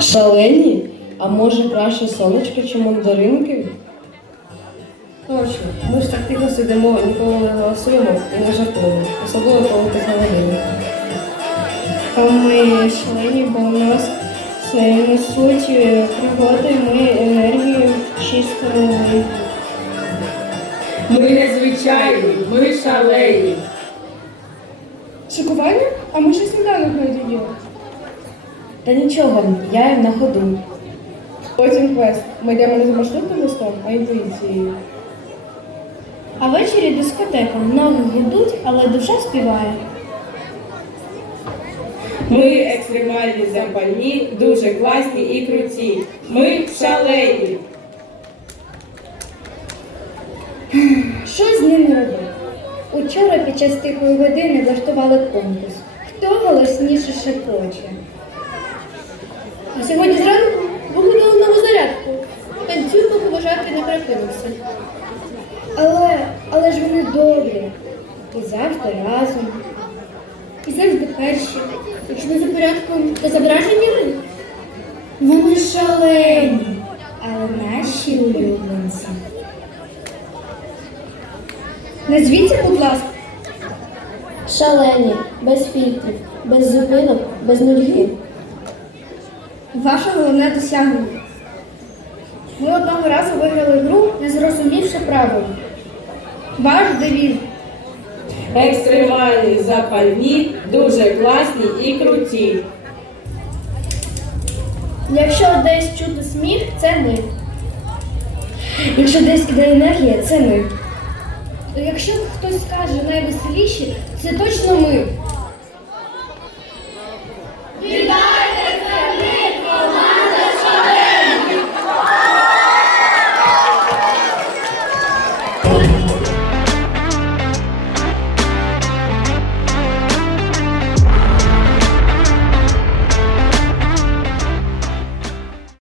Шалені? А може краще сонечко чи мандаринки? Точно, ми ж так тихо сидимо, ніколи не голосуємо і не жартуємо, особливо коли ти години. А ми члені, бо у нас це несуть е, пригоди, ми енергію в чистому. Ми незвичайні, ми шалені. Шокування? А ми ще сніданок не доїли. Та нічого, я їм на ходу. Потім квест. Ми йдемо не за маршрутним листом, а інтуїцією. А ввечері дискотека. Ноги гудуть, але душа співає. Ми екстремальні запальні, дуже класні і круті. Ми шалені. Що з ними робити? Учора під час тихої години влаштували конкурс. Хто голосніше шепоче? А сьогодні зранку вигадали нову зарядку. Танцюй, поки вважати не прокинувся. Але, але ж вони добрі. І завжди разом. І завжди перші. Якщо не за порядком, то зображені ми. Вони шалені, але наші улюбленці. Назвіться, будь ласка. Шалені, без фільтрів, без зупинок, без нудьги. Ваше головне досягнення. Ми одного разу виграли гру, не зрозумівши правил. Ваш девіз. Екстремальні запальні, дуже класні і круті. Якщо десь чути сміх, це ми. Якщо десь іде енергія, це ми. Якщо хтось скаже найвеселіші, це точно ми.